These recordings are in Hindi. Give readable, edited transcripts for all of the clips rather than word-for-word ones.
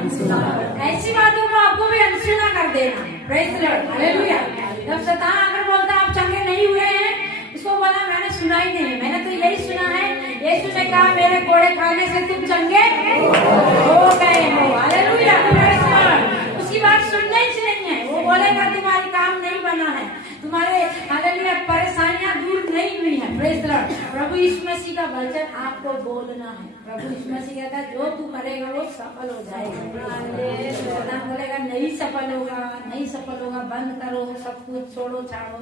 ऐसी बातों को आपको भी अनसुना कर देना है। Praise the lord, hallelujah. जब शैतान अगर बोलता आप चंगे नहीं हुए हैं, उसको बोला मैंने सुना ही नहीं, मैंने तो यही सुना है, यीशु ने कहा मेरे कोड़े खाने से तुम चंगे हो गए हो। Hallelujah, praise the Lord. उसकी बात सुनना ही नहीं है। वो बोलेगा तुम्हारी काम नहीं बना है, तुम्हारे हालेलुया परेशानियां दूर नहीं हुई है। Praise the lord. प्रभु यीशु मसीह का वचन आपको बोलना है। प्रभु यीशु मसीह कहता है जो तू करेगा वो सफल हो जाएगा। शैतान बोलेगा नहीं सफल होगा, नहीं सफल होगा, बंद करो, सब कुछ छोड़ो छाड़ो।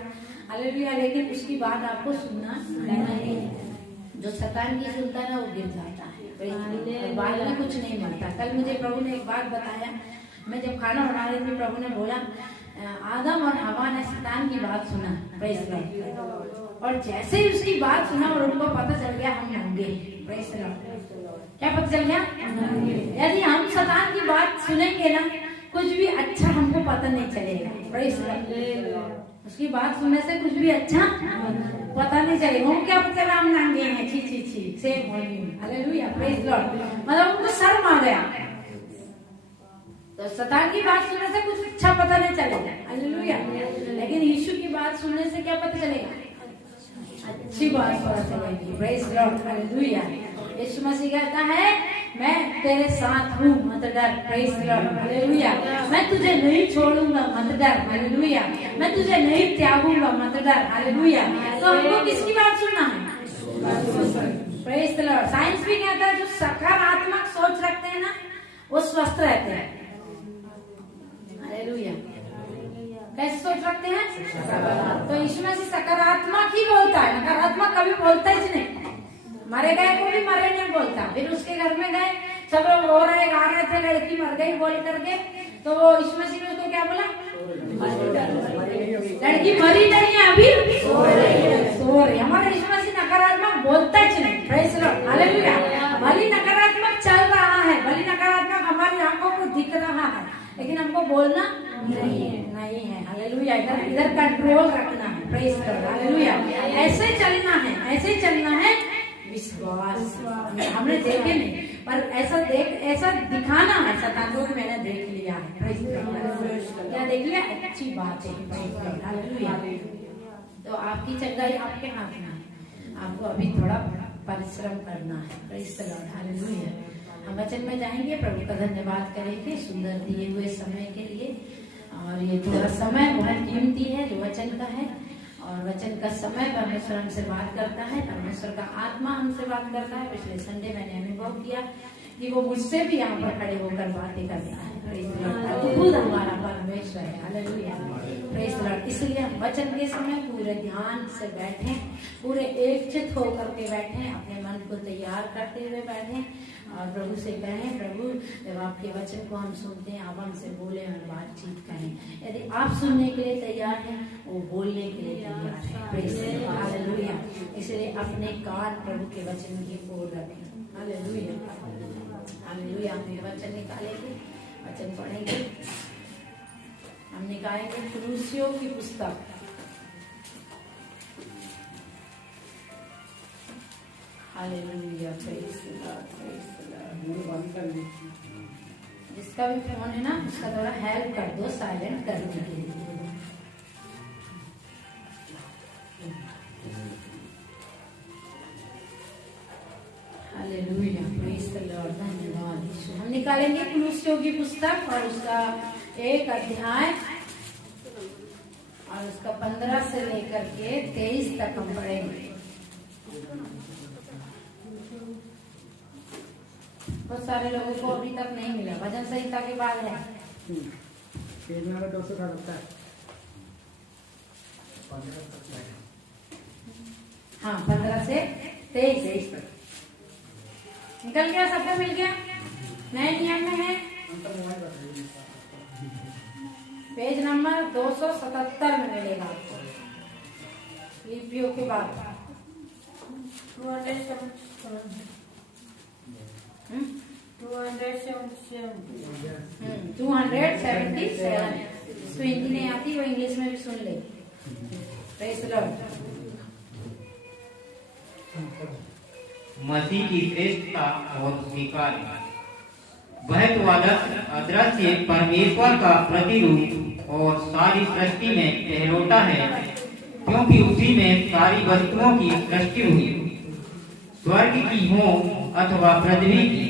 हालेलुया। लेकिन उसकी बात आपको सुनना नहीं है। जो शैतान की सुनता है ना वो गिर जाता है, बाद में कुछ नहीं मिलता। कल मुझे प्रभु ने एक बात बताया, मैं जब खाना बना रही थी, प्रभु ने बोला आदम और हवा ने शैतान की बात सुना। Praise the Lord. और जैसे ही उसकी बात सुना और उनको पता चल गया हम नंगे। Praise the Lord. क्या पता चल गया? यदि हम शैतान की बात सुनेंगे ना, कुछ भी अच्छा हमको पता नहीं चलेगा। Praise the Lord. उसकी बात सुनने से कुछ भी अच्छा पता नहीं चलेगा। हम क्या पता हम नंगे हैं, छी छी छी, same Holi. Hallelujah, praise the Lord. मतलब उनको शर्म आ गया। तो शैतान की बात सुनने से कुछ अच्छा पता नहीं चलेगा। हालेलुया। लेकिन यीशु की बात सुनने से क्या पता चलेगा? अच्छी बात पता चलेगी। Praise the lord, hallelujah. Yeshu Masih कहता है मैं तेरे साथ हूँ, मत डर। Praise the lord, hallelujah. मैं तुझे नहीं छोड़ूंगा, मत डर। हालेलुया। मैं तुझे नहीं त्यागूंगा, मत डर। हालेलुया। तो हमको किसकी बात सुनना है? Praise the Lord. साइंस भी कहता है जो सकारात्मक सोच रखते हैं ना वो स्वस्थ रहते हैं। हालेलुया। कैसे सोच रखते हैं? तो यीशु मसीह सकारात्मक ही बोलता है, नकारात्मक कभी बोलता ही नहीं। मरे गए को भी मरे नहीं बोलता। फिर उसके घर में गए, सब लोग रो रहे गा रहे थे, लड़की मर गई बोल करके, तो यीशु मसीह ने उसको क्या बोला? लड़की मरी नहीं है, अभी सो रही। हमारा यीशु मसीह नकारात्मक बोलता ही नहीं। Praise the lord, hallelujah. भली नकारात्मक चल रहा है, भली नकारात्मक हमारी आंखों को दिख रहा है, लेकिन हमको बोलना नहीं है। हालेलुया। इधर कंट्रोल रखना है। Praise the lord, hallelujah. ऐसे चलना है, ऐसे चलना है। विश्वास हमने देखे नहीं, पर ऐसा दिखाना है। शैतान को मैंने देख लिया है। Praise the Lord. क्या देख लिया? अच्छी बात है। Praise the lord, hallelujah. तो आपकी चंगाई आपके हाथ में है, आपको अभी थोड़ा परिश्रम करना है। Praise the lord, hallelujah. हम वचन में जाएंगे, प्रभु का धन्यवाद करेंगे सुंदर दिए हुए समय के लिए। और ये थोड़ा समय बहुत कीमती है जो वचन का है, और वचन का समय परमेश्वर हमसे बात करता है, परमेश्वर का आत्मा हमसे बात करता है। पिछले संडे मैंने अनुभव किया कि वो मुझसे भी यहाँ पर खड़े होकर बातें करता है। खुद हमारा परमेश्वर है। Hallelujah, praise the Lord. इसलिए हम वचन के समय पूरे ध्यान से बैठे, पूरे एकचित होकर के बैठे, अपने मन को तैयार करते हुए बैठे और प्रभु से कहें प्रभु जब आपके वचन को हम सुनते हैं आप हमसे बोले और बातचीत करें। यदि आप सुनने के लिए तैयार हैं वो बोलने के लिए तैयार है। Praise the lord, hallelujah. इसलिए अपने कान प्रभु के वचन की ओर रखें। Hallelujah, hallelujah. हम ये वचन निकालेंगे, वचन पढ़ेंगे। हम निकालेंगे कुलुस्सियों की पुस्तक, hallelujah, praise the Lord, praise the Lord. जिसका भी फोन है ना उसका थोड़ा हेल्प कर दो साइलेंट करने के लिए। हालेलुया, प्रेज़ द लॉर्ड, धन्यवाद यीशु। हम निकालेंगे कुलुस्सियों की पुस्तक और उसका 1 अध्याय और उसका 15 से लेकर के 23 तक हम पढ़ेंगे। बहुत सारे लोगों को अभी तक नहीं मिला, भजन संहिता के बाद है। हाँ, 15 से 23 तक निकल गया, सबको मिल गया। नए नियम में है पेज नंबर 277 में मिलेगा आपको, लिपियों के बाद 277। तो हिंदी नहीं आती वो इंग्लिश में भी सुन ले। Praise the Lord. मसीह की श्रेष्ठता और स्वीकार वह तो अदृश्य परमेश्वर का प्रतिरूप और सारी सृष्टि में पहलौठा है, क्योंकि उसी में सारी वस्तुओं की सृष्टि हुई, स्वर्ग की हो अथवा पृथ्वी की,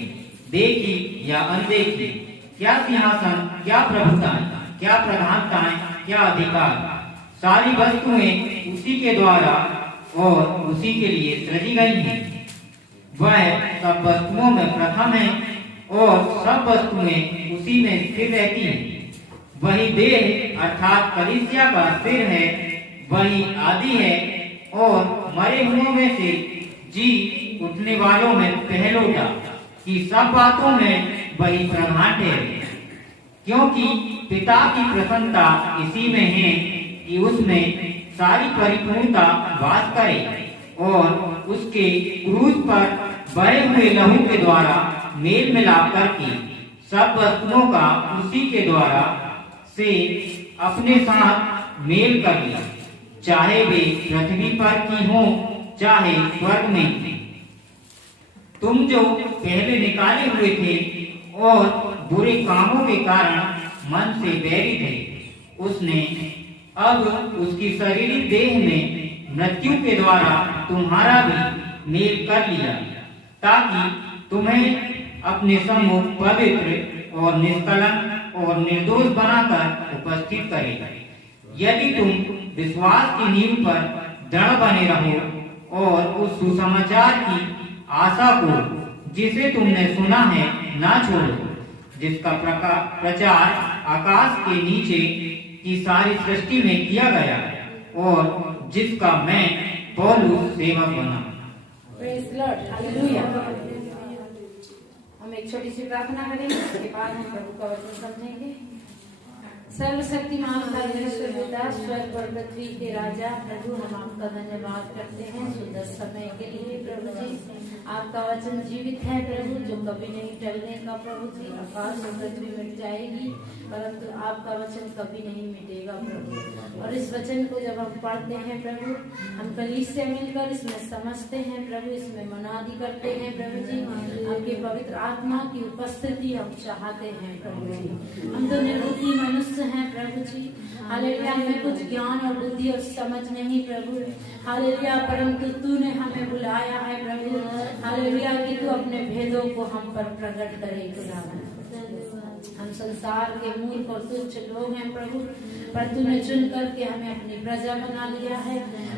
देखी या अनदेखी, क्या सिंहासन, क्या प्रभुताएं, क्या प्रधानताएं, क्या अधिकार, सारी वस्तुएं उसी के द्वारा और उसी के लिए सृजी गई हैं। वह सब वस्तुओं में प्रथम है और सब वस्तुएं उसी में स्थिर रहती हैं। वही देह अर्थात कलीसिया का सिर है, वही आदि है और मरे हुओं में से जी उठने वालों में पहलौठा, कि सब बातों में वही प्रधान है, क्योंकि पिता की प्रसन्नता इसी में है कि उसमें सारी परिपूर्णता वास करे और उसके क्रूस पर बहे हुए लहू के द्वारा मेल मिलाप करके सब वस्तुओं का उसी के द्वारा से अपने साथ मेल कर लिया, चाहे वे पृथ्वी पर की हो चाहे स्वर्ग में की। तुम जो पहले निकाले हुए थे और बुरे कामों के कारण मन से बैरी थे, उसने अब उसकी शारीरिक देह में मृत्यु के द्वारा तुम्हारा भी मेल कर लिया, ताकि तुम्हें अपने सम्मुख पवित्र और निष्कलंक और निर्दोष बनाकर उपस्थित करे। यदि तुम विश्वास की नींव पर दृढ़ बने रहो और उस सुसमाचार की आशा को जिसे तुमने सुना है ना छोड़ो, जिसका प्रचार आकाश के नीचे की सारी सृष्टि में किया गया और जिसका मैं पौलुस सेवक बना। Praise Lord, hallelujah. हम एक छोटी सी प्रार्थना करेंगे, उसके बाद हम प्रभु का वचन समझेंगे। सर्वशक्तिमान परमेश्वर पिता, स्वर्ग और पृथ्वी के राजा, प्रभु हम आपका धन्यवाद करते हैं सुंदर समय के लिए। प्रभु जी आपका वचन जीवित है प्रभु, जो कभी नहीं टलने का। प्रभु जी आकाश और पृथ्वी मिट जाएगी, परंतु आपका वचन कभी नहीं मिटेगा प्रभु। और इस वचन को जब हम पढ़ते हैं प्रभु, हम कलीसिया से मिलकर इसमें समझते हैं प्रभु, इसमें मनादी करते हैं प्रभु जी। आपके पवित्र आत्मा की उपस्थिति हम चाहते हैं प्रभु जी। हम तो निर्बुद्धि मनुष्य हैं प्रभु जी, हालेलुया। हमें कुछ ज्ञान और बुद्धि और समझ नहीं प्रभु, हालेलुया, परंतु तूने हमें बुलाया है प्रभु, हालेलुया, कि तू अपने भेदों को हम पर प्रकट करे खुदा। हम संसार के मूर्ख और तुच्छ लोग हैं प्रभु, पर तूने चुन करके हमें अपनी प्रजा बना लिया है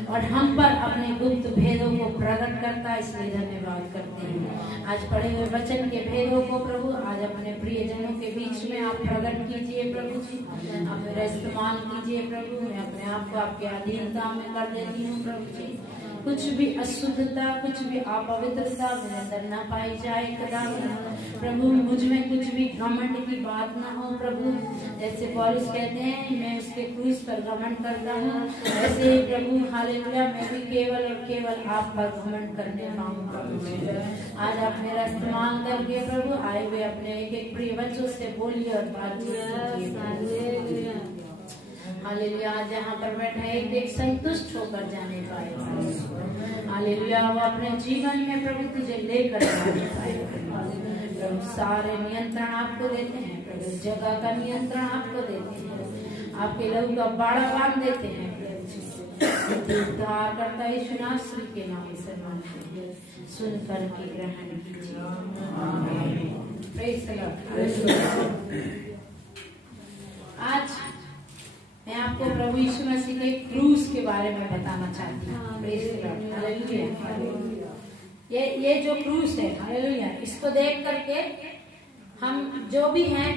और हम पर अपने गुप्त भेदों को प्रकट करता है, इसलिए धन्यवाद करते हैं। आज पढ़े हुए वचन के भेदों को प्रभु आज अपने प्रियजनों के बीच में आप प्रकट कीजिए प्रभु जी। आप मेरा इस्तेमाल कीजिए प्रभु, मैं अपने आप को आपके अधीनता में कर देती हूँ प्रभु जी। कुछ भी अशुद्धता, कुछ भी अपवित्रता मेरे अंदर न पाई जाए खुदा प्रभु। मुझ में कुछ भी घमंड की बात ना हो प्रभु। जैसे पौलुस कहते हैं मैं उसके क्रूस पर घमंड करता हूँ, ऐसे ही प्रभु हालेलुया मैं भी केवल और केवल आप पर घमंड करने पाऊँ प्रभु। आज आप मेरा इस्तेमाल करके प्रभु आए हुए अपने एक एक प्रिय बच्चों से बोलिए और बातचीत कीजिए। हालेलुया, जहाँ पर बैठे एक एक संतुष्ट होकर जाने पाए। हालेलुया, वो अपने जीवन में प्रभु तुझे लेकर जाने पाए। प्रभु सारे नियंत्रण आपको देते हैं प्रभु, जगह का नियंत्रण आपको देते हैं, आपके लहू का बाड़ा बांध देते हैं प्रभु। उद्धार करता यीशु नासरी के नाम से मांगते हैं, सुन कर के ग्रहण कीजिए। आमीन। Praise the Lord. आज मैं आपको प्रभु यीशु मसीह के क्रूस के बारे में बताना चाहती हूँ। Praise the lord, hallelujah. ये जो क्रूस है, हालेलुया, इसको देख करके हम जो भी हैं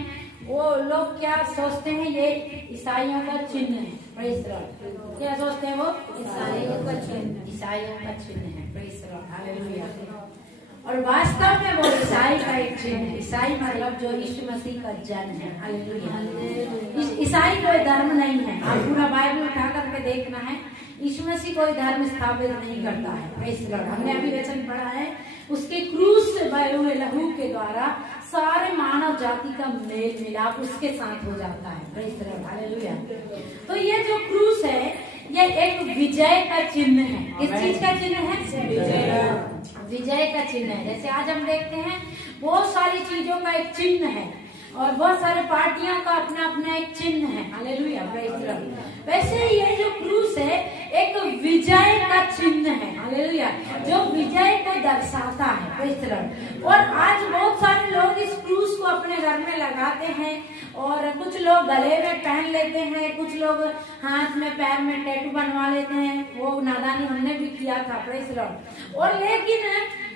वो लोग क्या सोचते हैं, ये ईसाइयों का चिन्ह है। Praise the Lord. क्या सोचते हैं वो? ईसाइयों का चिन्ह, ईसाइयों का चिन्ह है। Praise the lord, hallelujah. और वास्तव में वो ईसाई का एक चिन्ह है। ईसाई मतलब जो यीशु मसीह का जन है। हालेलुया। ईसाई कोई धर्म नहीं है। आप पूरा बाइबल उठा करके देखना है, यीशु मसीह कोई धर्म स्थापित नहीं करता है। Praise the Lord. हमने अभी वचन पढ़ा है, उसके क्रूस से बहे हुए लहू के द्वारा सारे मानव जाति का मेल मिलाप उसके साथ हो जाता है। Praise the lord, hallelujah. तो ये जो क्रूस है ये एक विजय का चिन्ह है। किस चीज का चिन्ह है? विजय का चिन्ह है। जैसे आज हम देखते हैं बहुत सारी चीजों का एक चिन्ह है और बहुत सारे पार्टियों का अपना अपना एक चिन्ह है। Hallelujah, praise the Lord. वैसे ये जो क्रूस है एक विजय का चिन्ह है। हालेलुया, जो विजय को दर्शाता है। Praise the Lord. और आज बहुत सारे लोग इस क्रूस को अपने घर में लगाते हैं और कुछ लोग गले में पहन लेते हैं, कुछ लोग हाथ में पैर में टैटू बनवा लेते हैं। वो नादानी हमने भी किया था। Praise the Lord. और लेकिन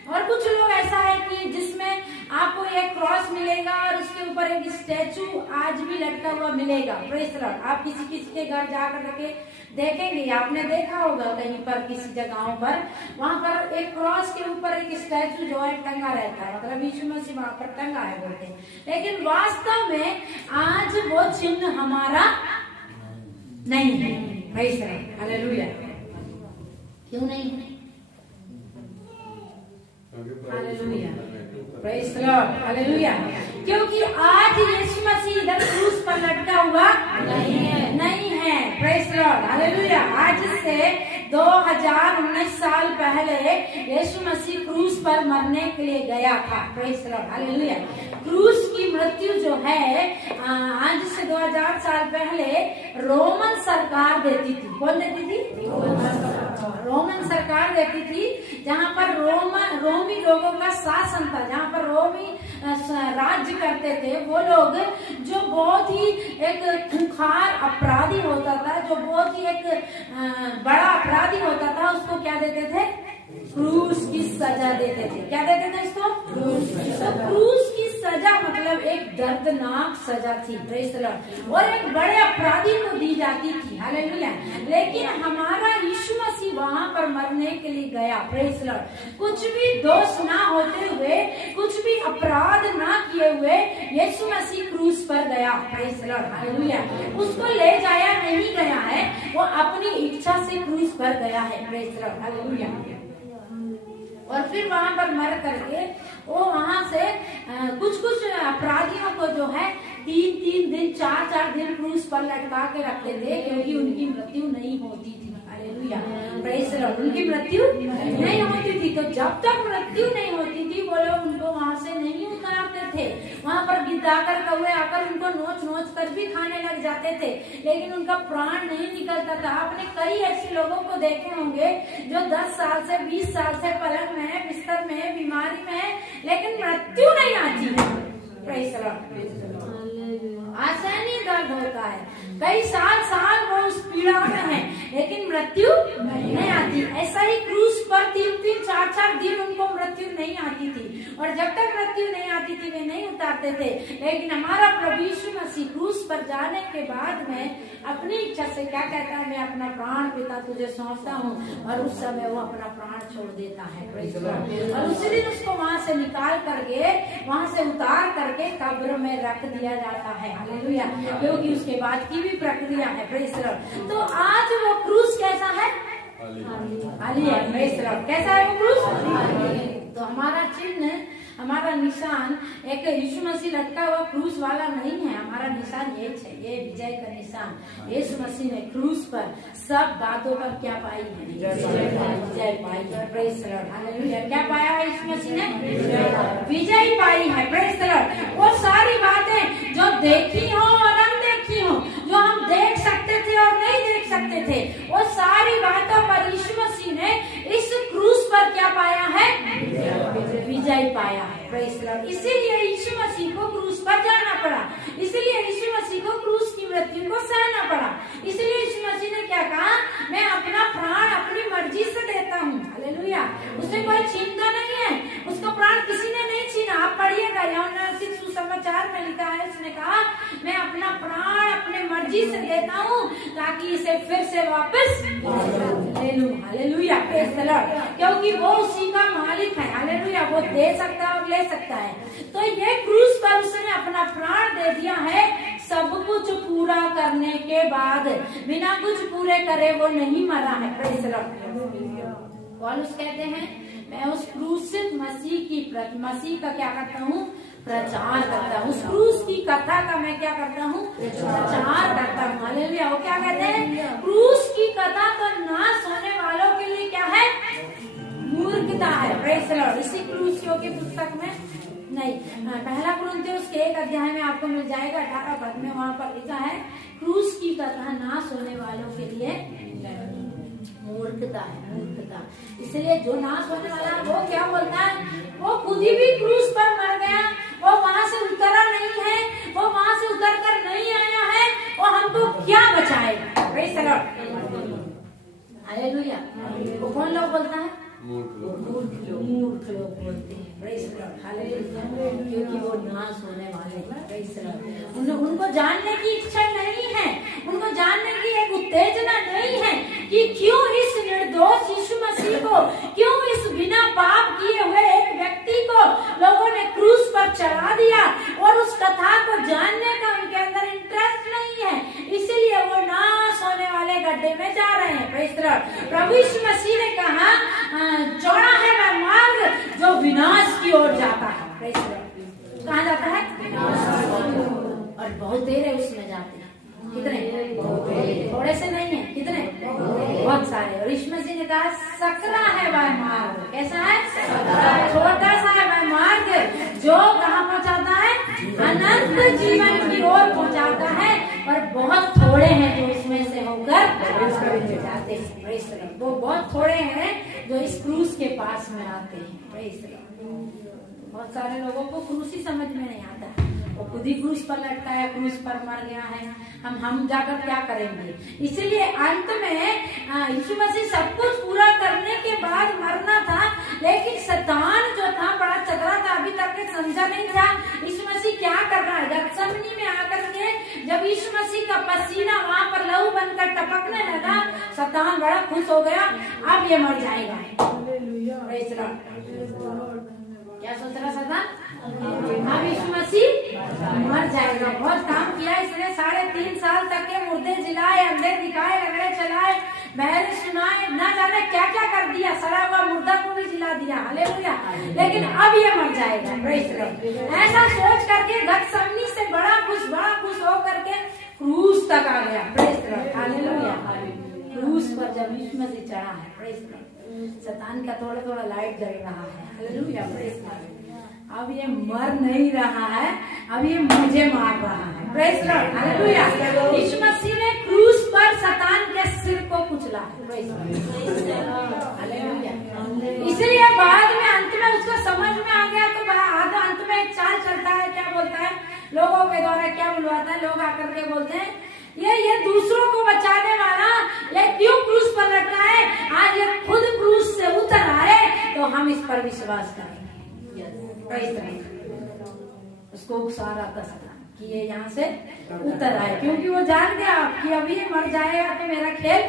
और कुछ लोग ऐसा है कि जिसमें आपको एक क्रॉस मिलेगा और उसके ऊपर एक स्टैचू आज भी लटका हुआ मिलेगा। Praise the Lord. आप किसी किसी के घर जाकर के देखेंगे, आपने देखा होगा कहीं पर किसी जगहों पर, वहां पर एक क्रॉस के ऊपर एक स्टैचू जो है टंगा रहता है, मतलब यीशु मसीह वहां पर टंगा है बोलते हैं। लेकिन वास्तव में आज वो चिन्ह हमारा नहीं है। Praise the lord. हालेलुया। क्यों नहीं है? Hallelujah, praise the lord. Hallelujah. क्योंकि आज यीशु मसीह इधर क्रूस पर लटका हुआ नहीं है। Praise the lord. हालेलुया। आज से 2019 साल पहले यीशु मसीह क्रूस पर मरने के लिए गया था। Praise the lord. हालेलुया। क्रूस की मृत्यु जो है आज से 2000 साल पहले रोमन सरकार देती थी। कौन देती थी? रोमन सरकार देती थी, जहाँ पर रोमी लोगों का शासन था, जहाँ पर रोमी राज्य करते थे। वो लोग जो बहुत ही एक खूंखार अपराधी होता था, जो बहुत ही एक बड़ा अपराधी होता था, उसको क्या देते थे? क्रूस की सजा देते थे। क्या देते थे इसको? तो क्रूस की सजा मतलब एक दर्दनाक सजा थी। Praise the Lord. और एक बड़े अपराधी को दी जाती थी। हालेलुया। लेकिन हमारा यीशु मसीह वहां पर मरने के लिए गया। Praise the Lord. कुछ भी दोष ना होते हुए, कुछ भी अपराध ना किए हुए यीशु मसीह क्रूस पर गया। Praise the lord. हालेलुया। उसको ले जाया नहीं गया है, वो अपनी इच्छा से क्रूस पर गया है। Praise the lord. हालेलुया। और फिर वहां पर मर करके वो वहां से कुछ अपराधियों को जो है 3-3 दिन 4-4 दिन क्रूस पर लटका के रखते थे, क्योंकि उनकी मृत्यु नहीं होती थी। Hallelujah, praise the Lord. उनकी मृत्यु नहीं होती थी। तो जब तक मृत्यु नहीं होती थी वो लोग उनको वहां से नहीं उतारते थे। वहां पर गिद्दाकर कौवे आकर उनको नोच नोच कर भी खाने लग जाते थे, लेकिन उनका प्राण नहीं निकलता था। आपने कई ऐसे लोगों को देखे होंगे जो 10 साल से 20 साल से पलंग में, बिस्तर में, बीमारी में, लेकिन मृत्यु नहीं आती है। Praise the Lord. असहनीय दर्द होता है, कई साल वो उस पीड़ा में है, लेकिन मृत्यु नहीं आती। ऐसा ही क्रूस पर 3-3, 4-4 दिन उनको मृत्यु नहीं आती थी, और जब तक मृत्यु नहीं आती थी वे नहीं उतारते थे। लेकिन हमारा प्रभु यीशु मसीह क्रूस पर जाने के बाद में अपनी इच्छा से क्या कहता है? मैं अपना प्राण पिता तुझे सौंपता हूँ, और उस समय वो अपना प्राण छोड़ देता है। Praise the Lord. और उसी दिन उसको वहां से निकाल करके, वहां से उतार करके कब्र में रख दिया जाता है। हालेलुया। क्योंकि उसके बाद की भी प्रक्रिया है। Praise the Lord. तो आज वो क्रूस कैसा है? खाली है। Praise the Lord. कैसा है वो क्रूस? तो हमारा चिन्ह, हमारा निशान एक यीशु मसीह लटका हुआ क्रूस वाला नहीं है। हमारा निशान ये है, ये विजय का निशान। यीशु मसीह ने क्रूस पर सब बातों पर क्या पाई है? विजय पाई है। Praise the lord. हालेलुया। क्या पाया है यीशु मसीह ने? विजय पाई है। Praise the Lord. वो सारी बातें जो देखी हो और अनदेखी हो, जो हम देख सकते थे और नहीं देख सकते थे, वो सारी बातों पर यीशु मसीह ने इस क्रूस पर क्या पाया है? विजय पाया है। Praise the Lord. इसीलिए यीशु मसीह को क्रूस पर जाना पड़ा, इसीलिए यीशु मसीह को क्रूस की मृत्यु को सहना पड़ा। इसलिए यीशु मसीह ने क्या कहा? मैं अपना प्राण अपनी मर्जी से देता हूँ। हालेलुया। उसे कोई छीनता नहीं है, उसको प्राण किसी ने नहीं छीना। आप पढ़िएगा, यूहन्ना सुसमाचार में लिखा है, उसने कहा मैं अपना प्राण अपने मर्जी से देता हूँ ताकि इसे फिर से वापस ले लूं। हालेलुया। Praise the Lord. क्योंकि वो उसी का मालिक है। हालेलुया। वो दे सकता है और ले सकता है। तो ये क्रूस पर उसने अपना प्राण दे दिया है। सब कुछ पूरा करने के बाद, बिना कुछ पूरे करे वो नहीं मरा है। Praise the Lord. पौलुस कहते हैं मैं उस क्रूसित मसीह का क्या करता हूँ? प्रचार करता हूँ। उस क्रूस की कथा का मैं क्या करता हूँ? प्रचार करता हूँ। हालेलुया। वो क्या कहते हैं? क्रूस की कथा तो नाश होने वालों के लिए क्या है? मूर्खता है। Praise the Lord. इसी कुलुस्सियों की पुस्तक में नहीं, पहला कुरिन्थियों के 1 अध्याय में आपको मिल जाएगा 18 पद में, वहां पर लिखा है क्रूस की कथा नाश होने वालों के लिए मूर्खता है, मूर्खता। इसलिए जो नाश होने वाला है वो क्या बोलता है? वो खुद ही भी क्रूस पर मर गया, वो वहां से उतरा नहीं है, वो वहां से उतर कर नहीं आया है, वो हमको क्या बचाएगा? Praise the lord. हालेलुया। वो कौन लोग बोलता है? मूर्ख लोग बोलते हैं। Praise the lord. हालेलुया। क्योंकि वो नाश होने वाले हैं। Praise the Lord. उनको जानने की इच्छा नहीं है, उनको जानने की एक उत्तेजना नहीं है कि क्यों इस निर्दोष यीशु मसीह को, क्यों इस बिना पाप किए हुए एक व्यक्ति को लोगों ने क्रूस पर चढ़ा दिया, और उस कथा को जानने का उनके अंदर इंटरेस्ट नहीं है। इसीलिए वो नाश होने वाले गड्ढे में जा रहे हैं। Praise the lord. प्रभु यीशु मसीह ने कहा चौड़ा है वह मार्ग जो विनाश की ओर जाता है। Praise the Lord. कहाँ जाता है? और बहुत देर है उसमें जाते हैं। कितने? थोड़े से नहीं है, कितने? बहुत सारे। और यीशु मसीह ने कहा सकरा है वह मार्ग। कैसा है? छोटा सा है वह मार्ग जो कहाँ पहुँचाता है? अनंत जीवन की ओर पहुँचाता है। और बहुत थोड़े हैं जो इसमें से होकर जाते हैं। Praise the Lord. वो बहुत थोड़े हैं जो इस क्रूस के पास में आते हैं। Praise the Lord. बहुत सारे लोगों को क्रूस ही समझ में नहीं आता, वो खुद ही क्रूस पर लटका है, क्रूस पर मर गया है, हम जाकर क्या करेंगे? इसलिए अंत में यीशु मसीह सब कुछ पूरा करने के बाद मरना था, लेकिन शैतान जो था बड़ा चतरा था, अभी तक के समझा नहीं था यीशु मसीह क्या कर रहा है। गतसमनी में आकर के जब यीशु मसीह का पसीना वहां पर लहू बनकर टपकने लगा, शैतान बड़ा खुश हो गया, अब ये मर जाएगा। क्या सोच रहा शैतान? अब यीशु मसीह मर जाएगा। बहुत काम किया इसने, 3.5 साल तक के मुर्दे जिलाए, अंधे दिखाए, लंगड़े चलाए, बहरे सुनाए, न जाने क्या क्या कर दिया, सड़ा हुआ मुर्दा को भी जिला दिया। हालेलुया। लेकिन अब ये मर जाएगा। Praise the Lord. ऐसा सोच करके गतसमनी से बड़ा खुश हो करके क्रूस तक आ गया। Praise the lord. हालेलुया। क्रूस पर जब यीशु मसीह चढ़ा है, प्रेज द लॉर्ड, शैतान का थोड़ा थोड़ा लाइट जल रहा है। हालेलुया। Praise the Lord. अब ये मर नहीं रहा है, अब ये मुझे मार रहा है। Praise the lord. Hallelujah. Yeshu Masih ने क्रूस पर शैतान के सिर को कुचला। Praise the lord. हालेलुया। इसलिए बाद में अंत में उसको समझ में आ गया, तो आधा अंत में एक चाल चलता है, क्या बोलता है? लोगों के द्वारा क्या बुलवाता है? लोग आकर के बोलते हैं ये दूसरों को बचाने वाला ये क्यों क्रूस पर लटका है? आज ये खुद क्रूस से उतर आए तो हम इस पर विश्वास करेंगे। उसको उकसा रहा था शैतान कि ये यहाँ से उतर आए, क्योंकि वो जान गया कि अभी ये मर जाएगा तो मेरा खेल